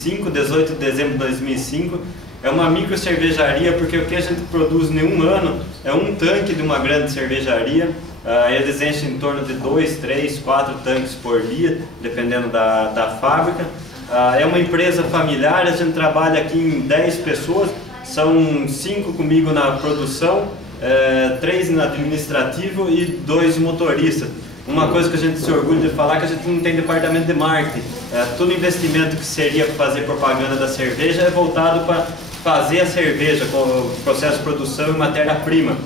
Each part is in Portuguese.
18 de dezembro de 2005, é uma micro cervejaria, porque o que a gente produz em um ano é um tanque de uma grande cervejaria. Eles enchem em torno de 2, 3, 4 tanques por dia, dependendo da fábrica. É uma empresa familiar, a gente trabalha aqui em 10 pessoas, são 5 comigo na produção, 3 no administrativo e 2 motoristas. Uma coisa que a gente se orgulha de falar é que a gente não tem departamento de marketing. Todo investimento que seria para fazer propaganda da cerveja é voltado para fazer a cerveja, com o processo de produção e matéria-prima.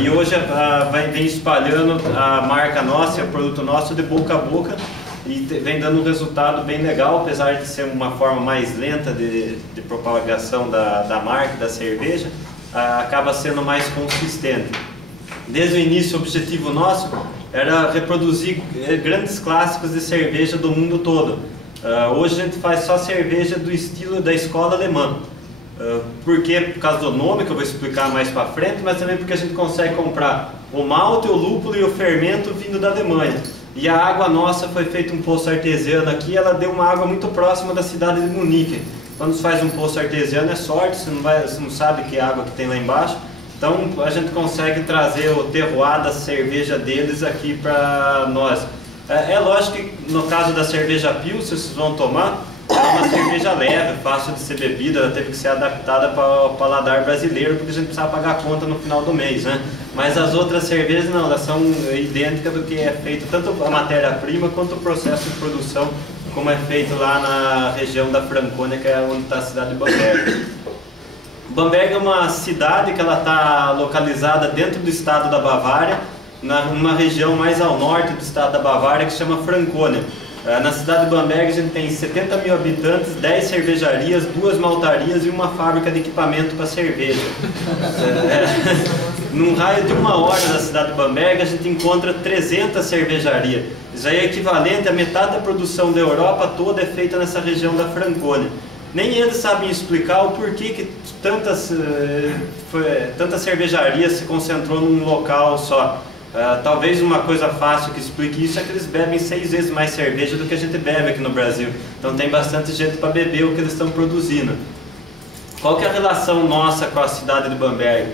E hoje vem espalhando a marca nossa, o produto nosso de boca a boca, e vem dando um resultado bem legal, apesar de ser uma forma mais lenta de propagação da marca, da cerveja, acaba sendo mais consistente. Desde o início, o objetivo nosso era reproduzir grandes clássicos de cerveja do mundo todo. Hoje a gente faz só cerveja do estilo da escola alemã. Por quê? Por causa do nome, que eu vou explicar mais para frente, mas também porque a gente consegue comprar o malte, o lúpulo e o fermento vindo da Alemanha. E a água nossa foi feito um poço artesiano aqui, ela deu uma água muito próxima da cidade de Munique. Quando se faz um poço artesiano é sorte, você não sabe que água que tem lá embaixo. Então a gente consegue trazer o terroir da cerveja deles aqui para nós. É lógico que no caso da cerveja Pilsen, vocês vão tomar, é uma cerveja leve, fácil de ser bebida, ela teve que ser adaptada para o paladar brasileiro, porque a gente precisava pagar a conta no final do mês, né? Mas as outras cervejas não, elas são idênticas do que é feito, tanto a matéria-prima quanto o processo de produção, como é feito lá na região da Franconia, que é onde está a cidade de Bamberg. Bamberg é uma cidade que ela está localizada dentro do estado da Bavária, numa região mais ao norte do estado da Bavária, que se chama Franconia. Na cidade de Bamberg a gente tem 70 mil habitantes, 10 cervejarias, 2 maltarias e uma fábrica de equipamento para cerveja. Num raio de 1 hora da cidade de Bamberg a gente encontra 300 cervejarias. Isso aí é equivalente a metade da produção da Europa toda é feita nessa região da Franconia. Nem eles sabem explicar o porquê que tantas cervejarias se concentrou num local só. Talvez uma coisa fácil que explique isso é que eles bebem 6 vezes mais cerveja do que a gente bebe aqui no Brasil. Então tem bastante gente para beber o que eles estão produzindo. Qual que é a relação nossa com a cidade de Bamberg?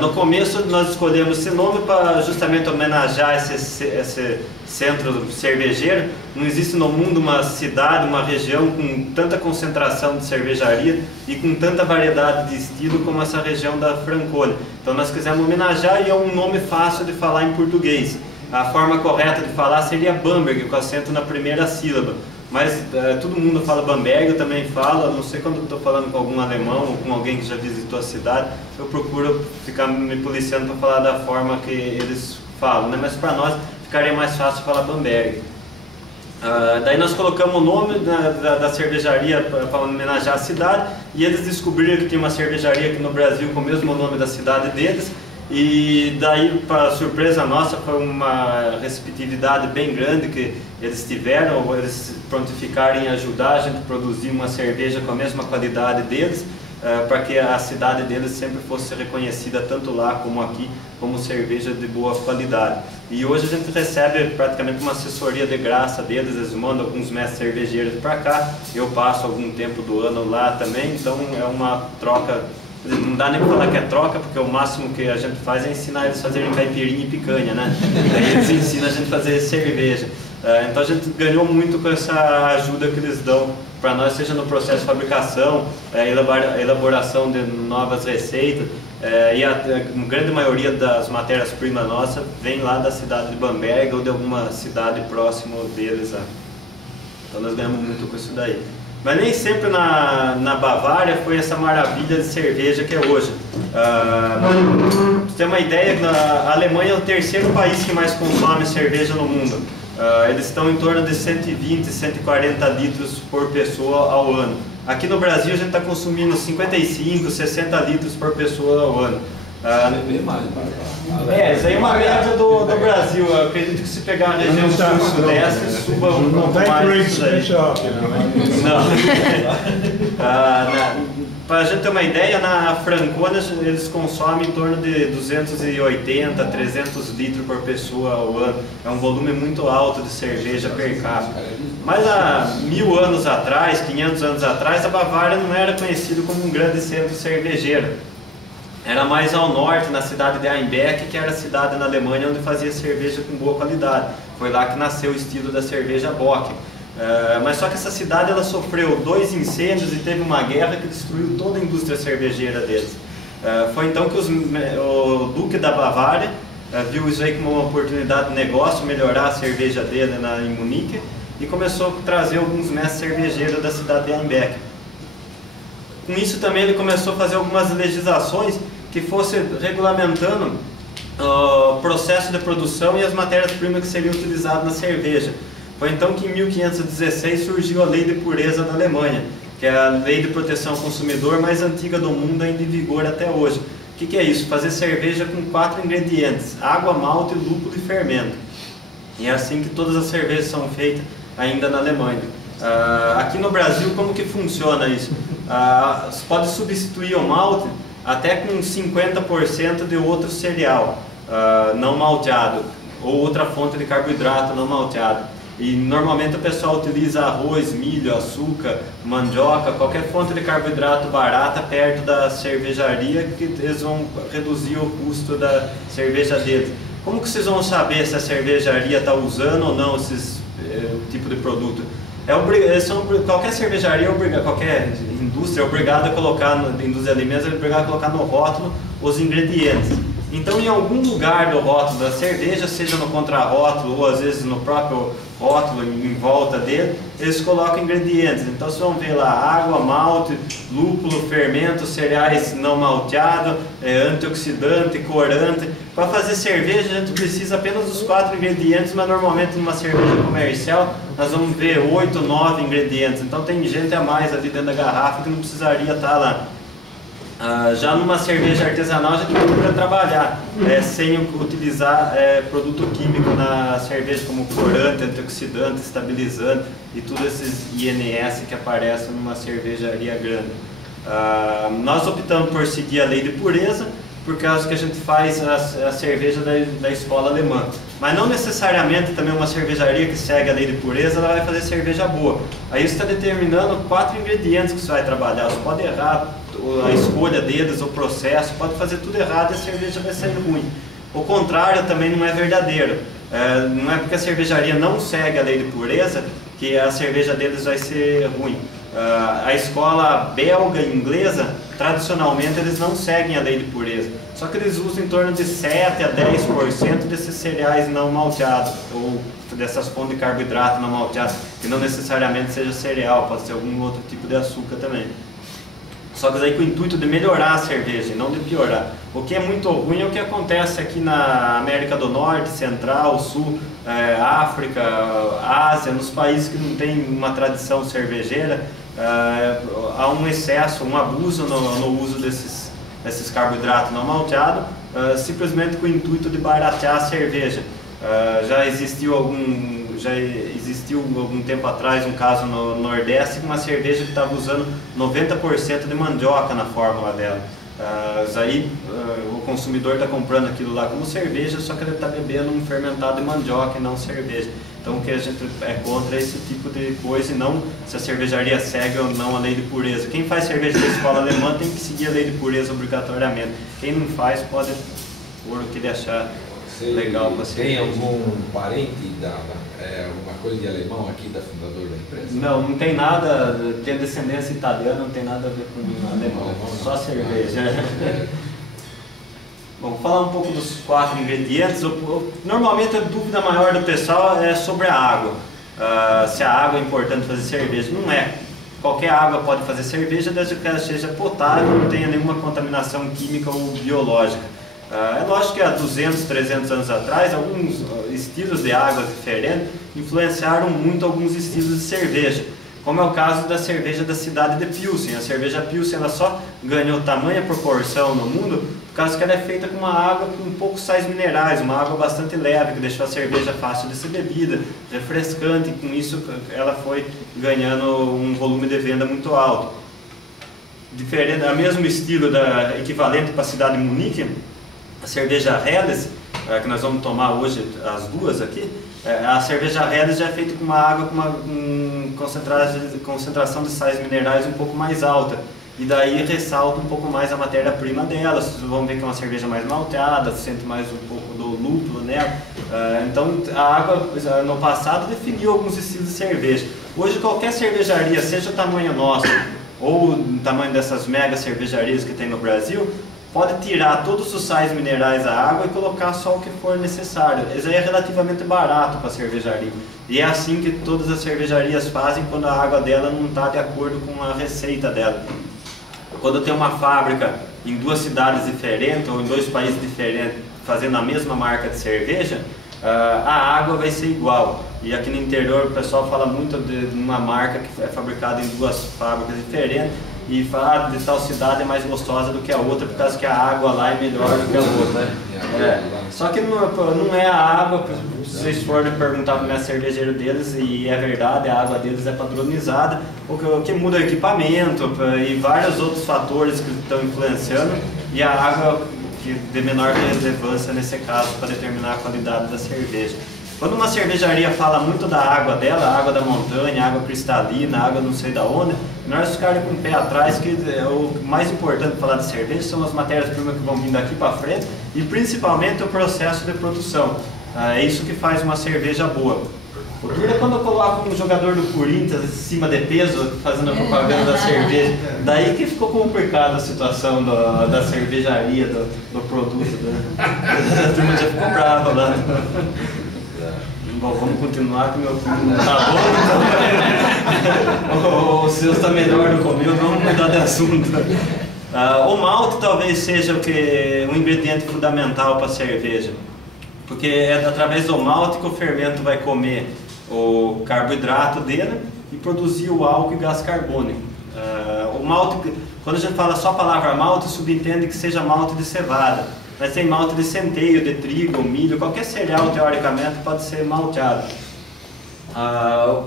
No começo nós escolhemos esse nome para justamente homenagear esse centro cervejeiro. Não existe no mundo uma cidade, uma região com tanta concentração de cervejaria e com tanta variedade de estilo como essa região da Franconia. Então nós quisemos homenagear e é um nome fácil de falar em português. A forma correta de falar seria Bamberg, com acento na primeira sílaba. Mas todo mundo fala Bamberg, eu também falo, a não sei quando eu estou falando com algum alemão ou com alguém que já visitou a cidade, eu procuro ficar me policiando para falar da forma que eles falam, né? Mas para nós ficaria mais fácil falar Bamberg. Daí nós colocamos o nome da cervejaria para homenagear a cidade, e eles descobriram que tinha uma cervejaria aqui no Brasil com o mesmo nome da cidade deles. E daí, para surpresa nossa, foi uma receptividade bem grande que eles tiveram, eles prontificaram em ajudar a gente a produzir uma cerveja com a mesma qualidade deles, para que a cidade deles sempre fosse reconhecida tanto lá como aqui como cerveja de boa qualidade. E hoje a gente recebe praticamente uma assessoria de graça deles, eles mandam alguns mestres cervejeiros para cá, eu passo algum tempo do ano lá também, então é uma troca. Não dá nem para falar que é troca, porque o máximo que a gente faz é ensinar eles a fazerem caipirinha e picanha, né? Daí eles ensinam a gente a fazer cerveja. Então a gente ganhou muito com essa ajuda que eles dão para nós, seja no processo de fabricação, elaboração de novas receitas, e a grande maioria das matérias-primas nossas vem lá da cidade de Bamberg ou de alguma cidade próxima deles. Então nós ganhamos muito com isso daí. Mas nem sempre na Bavária foi essa maravilha de cerveja que é hoje. Pra você ter uma ideia, a Alemanha é o 3º país que mais consome cerveja no mundo. Eles estão em torno de 120, 140 litros por pessoa ao ano. Aqui no Brasil a gente está consumindo 55, 60 litros por pessoa ao ano. Isso aí é uma média do Brasil. Eu acredito que se pegar a região sul-sudeste, suba um pouco mais isso aí. Para a gente ter uma ideia, na Franconia eles consomem em torno de 280, 300 litros por pessoa ao ano. É um volume muito alto de cerveja per capita. Mas há 1000 anos atrás, 500 anos atrás, a Bavária não era conhecida como um grande centro cervejeiro. Era mais ao norte, na cidade de Einbeck, que era a cidade na Alemanha onde fazia cerveja com boa qualidade. Foi lá que nasceu o estilo da cerveja Bock. Mas só que essa cidade ela sofreu 2 incêndios e teve uma guerra que destruiu toda a indústria cervejeira deles. Foi então que o Duque da Bavária viu isso aí como uma oportunidade de negócio, melhorar a cerveja dele em Munique, e começou a trazer alguns mestres cervejeiros da cidade de Einbeck. Com isso também ele começou a fazer algumas legislações que fossem regulamentando o processo de produção e as matérias-primas que seriam utilizadas na cerveja. Foi então que em 1516 surgiu a Lei de Pureza da Alemanha, que é a lei de proteção ao consumidor mais antiga do mundo, ainda em vigor até hoje. O que é isso? Fazer cerveja com 4 ingredientes: água, malte, lúpulo e fermento. E é assim que todas as cervejas são feitas ainda na Alemanha. Aqui no Brasil, como que funciona isso? Você pode substituir o malte até com 50% de outro cereal não malteado, ou outra fonte de carboidrato não malteado. E normalmente o pessoal utiliza arroz, milho, açúcar, mandioca, qualquer fonte de carboidrato barata perto da cervejaria, que eles vão reduzir o custo da cerveja deles. Como que vocês vão saber se a cervejaria está usando ou não esses tipo de produto? Qualquer cervejaria, qualquer indústria é obrigada a colocar, indústria de alimentos, é obrigada a colocar no rótulo os ingredientes. Então, em algum lugar do rótulo da cerveja, seja no contrarótulo ou às vezes no próprio rótulo em volta dele, eles colocam ingredientes. Então, vocês vão ver lá água, malte, lúpulo, fermento, cereais não malteados, antioxidante, corante. Para fazer cerveja, a gente precisa apenas dos 4 ingredientes, mas normalmente numa cerveja comercial nós vamos ver 8, 9 ingredientes. Então, tem gente a mais ali dentro da garrafa que não precisaria estar lá. Já numa cerveja artesanal a gente procura trabalhar sem utilizar produto químico na cerveja, como corante, antioxidante, estabilizante e todos esses INS que aparecem numa cervejaria grande. Nós optamos por seguir a lei de pureza, por causa que a gente faz a cerveja da escola alemã. Mas não necessariamente também uma cervejaria que segue a lei de pureza ela vai fazer cerveja boa. Aí você está determinando 4 ingredientes que você vai trabalhar. Você pode errar a escolha deles, o processo, pode fazer tudo errado e a cerveja vai sair ruim. O contrário também não é verdadeiro. Não é porque a cervejaria não segue a lei de pureza que a cerveja deles vai ser ruim. A escola belga e inglesa, tradicionalmente, eles não seguem a lei de pureza. Só que eles usam em torno de 7 a 10% desses cereais não malteados, ou dessas fontes de carboidrato não malteados, que não necessariamente seja cereal, pode ser algum outro tipo de açúcar também. Só que daí com o intuito de melhorar a cerveja e não de piorar. O que é muito ruim é o que acontece aqui na América do Norte, Central, Sul, África, Ásia, nos países que não tem uma tradição cervejeira. Há um excesso, um abuso no uso desses carboidratos não malteados, simplesmente com o intuito de baratear a cerveja. Já existiu algum tempo atrás um caso no Nordeste com uma cerveja que estava usando 90% de mandioca na fórmula dela. Aí o consumidor está comprando aquilo lá como cerveja, só que ele está bebendo um fermentado de mandioca e não cerveja. Então o que a gente é contra é esse tipo de coisa, e não se a cervejaria segue ou não a lei de pureza. Quem faz cerveja da escola alemã tem que seguir a lei de pureza obrigatoriamente. Quem não faz pode pôr o que ele achar legal para ser. Tem algum parente alguma coisa de alemão aqui da fundadora da empresa? Não tem nada, tem descendência italiana, não tem nada a ver com alemão, só cerveja. Bom, vou falar um pouco dos 4 ingredientes. Normalmente a dúvida maior do pessoal é sobre a água. Se a água é importante fazer cerveja. Não é. Qualquer água pode fazer cerveja, desde que ela seja potável, não tenha nenhuma contaminação química ou biológica. É lógico que há 200, 300 anos atrás, alguns estilos de águas diferentes influenciaram muito alguns estilos de cerveja, como é o caso da cerveja da cidade de Pilsen. A cerveja Pilsen ela só ganhou tamanha proporção no mundo por causa que ela é feita com uma água com poucos sais minerais, uma água bastante leve, que deixou a cerveja fácil de ser bebida, refrescante, e com isso ela foi ganhando um volume de venda muito alto. Diferente, o mesmo estilo equivalente para a cidade de Munique, a cerveja Helles, que nós vamos tomar hoje, as duas aqui, A cerveja Helles já é feita com uma água com uma concentração de sais minerais um pouco mais alta. E daí ressalta um pouco mais a matéria-prima dela. Vocês vão ver que é uma cerveja mais malteada, sente mais um pouco do lúpulo nela. Então a água no passado definiu alguns estilos de cerveja. Hoje qualquer cervejaria, seja o tamanho nosso ou o tamanho dessas mega cervejarias que tem no Brasil, pode tirar todos os sais minerais da água e colocar só o que for necessário. Isso aí é relativamente barato para a cervejaria. E é assim que todas as cervejarias fazem quando a água dela não está de acordo com a receita dela. Quando tem uma fábrica em 2 cidades diferentes ou em 2 países diferentes fazendo a mesma marca de cerveja, a água vai ser igual. E aqui no interior o pessoal fala muito de uma marca que é fabricada em 2 fábricas diferentes e fala de tal cidade é mais gostosa do que a outra por causa que a água lá é melhor do que a outra. Só que não é a água, se vocês forem perguntar para o cervejeiro deles, e é verdade, a água deles é padronizada, o que muda é o equipamento e vários outros fatores que estão influenciando, e a água que de menor relevância nesse caso para determinar a qualidade da cerveja. Quando uma cervejaria fala muito da água dela, água da montanha, água cristalina, água não sei da onde, nós ficarmos com o pé atrás, que o mais importante para falar de cerveja são as matérias-primas que vão vir daqui para frente e principalmente o processo de produção. É isso que faz uma cerveja boa. O duro é quando eu coloco um jogador do Corinthians em cima de peso, fazendo a propaganda da cerveja. Daí que ficou complicada a situação da cervejaria, do produto. A turma já ficou brava lá. Bom, vamos continuar que meu filho não tá bom, o seu está melhor do que o meu, vamos mudar de assunto. O malte talvez seja um ingrediente fundamental para a cerveja, porque é através do malte que o fermento vai comer o carboidrato dele e produzir o álcool e gás carbônico. O malte, quando a gente fala só a palavra malte, subentende que seja malte de cevada. Mas tem malte de centeio, de trigo, milho, qualquer cereal teoricamente pode ser malteado. O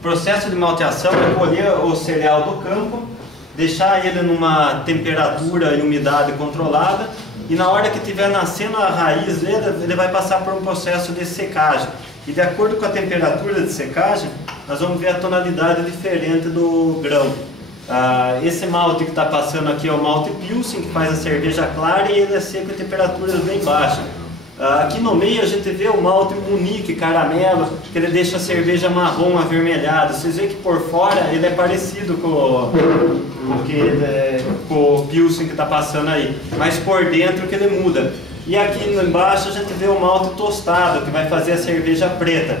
processo de malteação é colher o cereal do campo, deixar ele numa temperatura e umidade controlada e na hora que estiver nascendo a raiz dele, ele vai passar por um processo de secagem. E de acordo com a temperatura de secagem, nós vamos ver a tonalidade diferente do grão. Esse malte que está passando aqui é o malte Pilsen, que faz a cerveja clara e ele é seco em temperaturas bem baixas. Aqui no meio a gente vê o malte Munique, caramelo, que ele deixa a cerveja marrom avermelhada. Vocês veem que por fora ele é parecido com o Pilsen que está passando aí, mas por dentro que ele muda. E aqui embaixo a gente vê o malte tostado, que vai fazer a cerveja preta.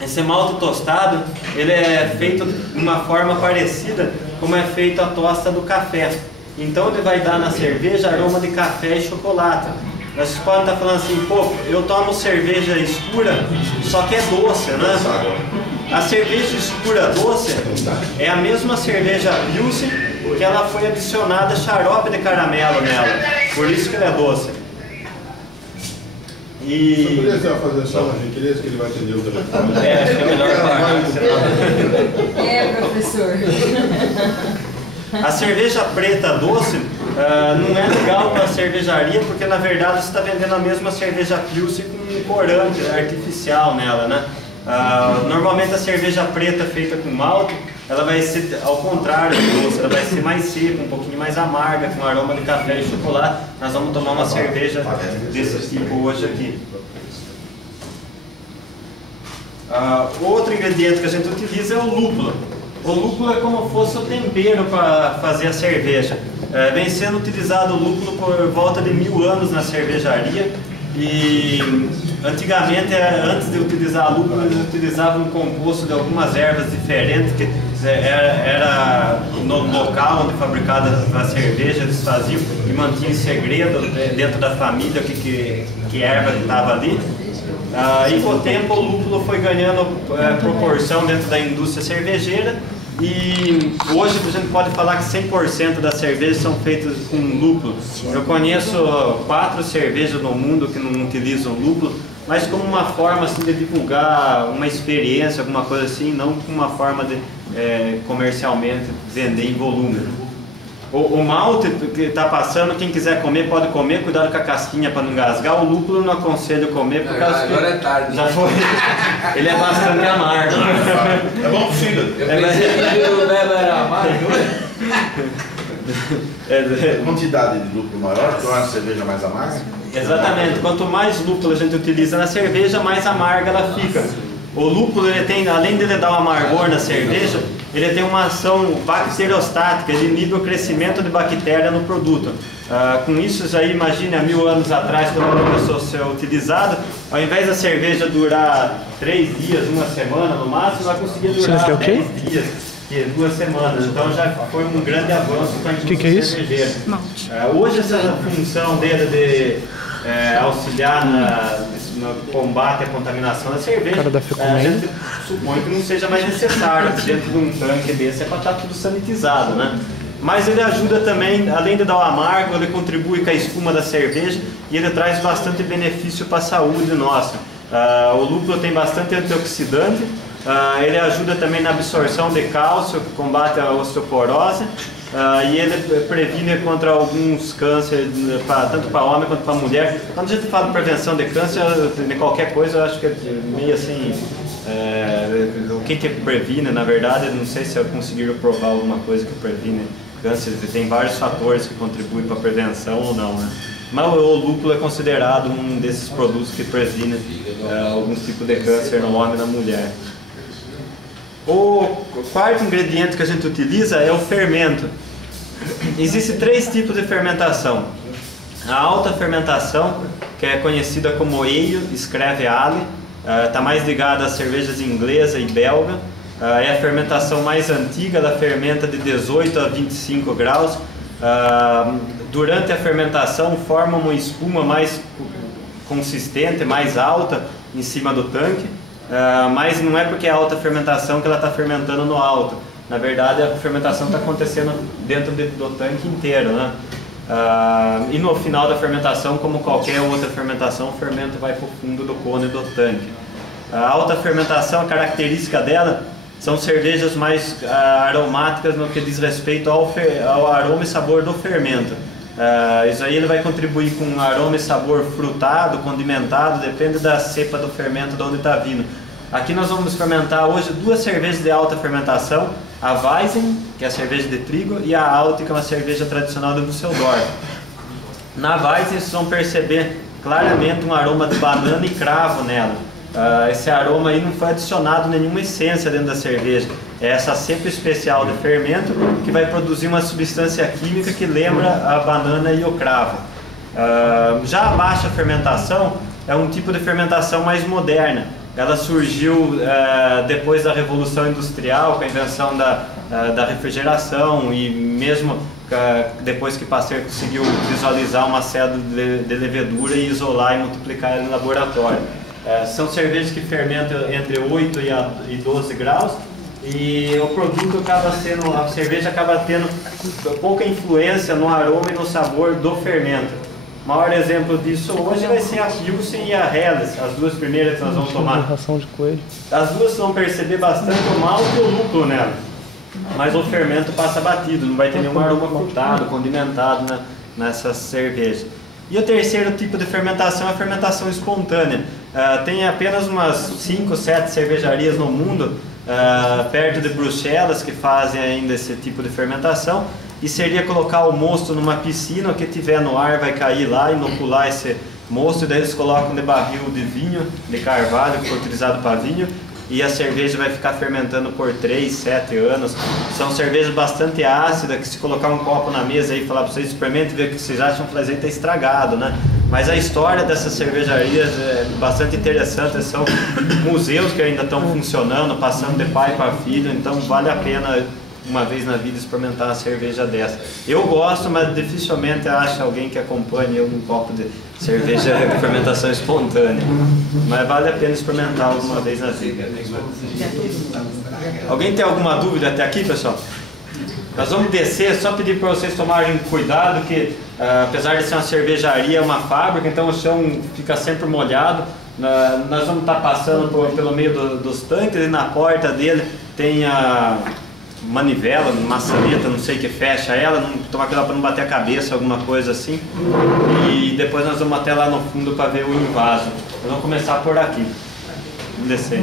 Esse malte tostado, ele é feito de uma forma parecida como é feita a tosta do café. Então ele vai dar na cerveja aroma de café e chocolate. Vocês podem estar falando assim, pô, eu tomo cerveja escura, só que é doce, né? A cerveja escura doce é a mesma cerveja Pilsen que ela foi adicionada xarope de caramelo nela, por isso que ela é doce. E... Você poderia fazer só uma gentileza que ele vai atender o telefone? Acho que é melhor parar. Professor. A cerveja preta doce não é legal para a cervejaria, porque na verdade você está vendendo a mesma cerveja Pilsen com um corante artificial nela, né? Normalmente a cerveja preta feita com malte, ela vai ser ao contrário do doce, ela vai ser mais seca, um pouquinho mais amarga, com aroma de café e chocolate. Nós vamos tomar uma cerveja desse tipo hoje aqui. Outro ingrediente que a gente utiliza é o lúpulo. O lúpulo é como se fosse o tempero para fazer a cerveja. Vem sendo utilizado o lúpulo por volta de 1000 anos na cervejaria. E antigamente, antes de utilizar lúpulo, eles utilizavam um composto de algumas ervas diferentes, que era no local onde fabricada a cerveja, eles faziam e mantinham em segredo dentro da família que erva que estava ali. E com o tempo o lúpulo foi ganhando proporção dentro da indústria cervejeira. E hoje a gente pode falar que 100% das cervejas são feitas com lúpulo. Eu conheço 4 cervejas no mundo que não utilizam lúpulo, mas como uma forma assim, de divulgar uma experiência, alguma coisa assim, não como uma forma de comercialmente vender em volume. O malte que está passando, quem quiser comer pode comer, cuidado com a casquinha para não engasgar. O lúpulo não aconselho comer por causa que agora é tarde. já foi. Ele é bastante amargo. É bom pro fígado. Eu pensei que o Belo era amargo. A quantidade de lúpulo maior torna a cerveja mais amarga? Exatamente. Quanto mais lúpulo a gente utiliza na cerveja, mais amarga ela fica. O lúpulo, ele tem, além de ele dar um amargor na cerveja, ele tem uma ação bacteriostática, ele inibe o crescimento de bactéria no produto. Com isso, já imagine há 1000 anos atrás, quando ele começou a ser utilizado, ao invés da cerveja durar 3 dias, 1 semana no máximo, vai conseguir durar 10 dias, 2 semanas. Então já foi um grande avanço para a indústria cervejeira. Hoje essa função dele de auxiliar no combate à contaminação da cerveja, a gente supõe que não seja mais necessário, dentro de um tanque desse é para estar tudo sanitizado, né? Mas ele ajuda também, além de dar o amargo, ele contribui com a espuma da cerveja e ele traz bastante benefício para a saúde nossa. O lúpulo tem bastante antioxidante, ele ajuda também na absorção de cálcio, que combate a osteoporose, e ele previne contra alguns cânceres, tanto para homem quanto para mulher. Quando a gente fala de prevenção de câncer, de qualquer coisa, eu acho que é meio assim, o que previne, na verdade, não sei se conseguiram provar alguma coisa que previne câncer, tem vários fatores que contribuem para a prevenção ou não, né? Mas o lúpulo é considerado um desses produtos que previne alguns tipos de câncer no homem e na mulher. O quarto ingrediente que a gente utiliza é o fermento. Existem 3 tipos de fermentação. A alta fermentação, que é conhecida como ale, escreve ale, está mais ligada às cervejas inglesa e belga. É a fermentação mais antiga, ela fermenta de 18 a 25 graus. Durante a fermentação forma uma espuma mais consistente, mais alta em cima do tanque. Mas não é porque é alta fermentação que ela está fermentando no alto. Na verdade, a fermentação está acontecendo dentro do tanque inteiro, né? E no final da fermentação, como qualquer outra fermentação, o fermento vai para o fundo do cone do tanque. A alta fermentação, a característica dela são cervejas mais aromáticas no que diz respeito ao aroma e sabor do fermento. Isso aí ele vai contribuir com um aroma e sabor frutado, condimentado, depende da cepa do fermento de onde está vindo. Aqui nós vamos fermentar hoje 2 cervejas de alta fermentação, a Weizen, que é a cerveja de trigo, e a Alt, que é uma cerveja tradicional de Düsseldorf. Na Weizen vocês vão perceber claramente um aroma de banana e cravo nela. Esse aroma aí não foi adicionado nenhuma essência dentro da cerveja. É essa cepa especial de fermento que vai produzir uma substância química que lembra a banana e o cravo. Já a baixa fermentação é um tipo de fermentação mais moderna. Ela surgiu depois da Revolução Industrial, com a invenção da refrigeração e mesmo depois que Pasteur conseguiu visualizar uma célula de levedura e isolar e multiplicar ela em laboratório. São cervejas que fermentam entre 8 e 12 graus e o produto acaba sendo, a cerveja acaba tendo pouca influência no aroma e no sabor do fermento. O maior exemplo disso hoje vai ser a Pilsen e a Helles, as 2 primeiras que nós vamos tomar. Ração de coelho. As 2 vão perceber bastante o malte e o lúpulo nela, mas o fermento passa batido, não vai ter nenhum aroma frutado, condimentado nessa cerveja. E o terceiro tipo de fermentação é a fermentação espontânea. Tem apenas umas 5, 7 cervejarias no mundo, perto de Bruxelas, que fazem ainda esse tipo de fermentação. E seria colocar o mosto numa piscina, o que tiver no ar vai cair lá, inocular esse mosto, e daí eles colocam de barril de vinho, de carvalho, que foi utilizado para vinho, e a cerveja vai ficar fermentando por 3, 7 anos. São cervejas bastante ácidas, que se colocar um copo na mesa e falar para vocês, experimentem ver o que vocês acham, fazer está estragado, né? Mas a história dessas cervejarias é bastante interessante, são museus que ainda estão funcionando, passando de pai para filho, então vale a pena uma vez na vida experimentar uma cerveja dessa. Eu gosto, mas dificilmente acho alguém que acompanhe eu num copo de cerveja de fermentação espontânea. Mas vale a pena experimentar uma vez na vida. Alguém tem alguma dúvida até aqui, pessoal? Nós vamos descer, só pedir para vocês tomarem cuidado que apesar de ser uma cervejaria, é uma fábrica, então o chão fica sempre molhado. Nós vamos estar passando pelo meio dos tanques e na porta dele tem manivela, maçaneta, não sei o que, fecha ela, tomar cuidado para não bater a cabeça, alguma coisa assim. E depois nós vamos até lá no fundo para ver o invaso. Nós vamos começar por aqui. Vamos descer.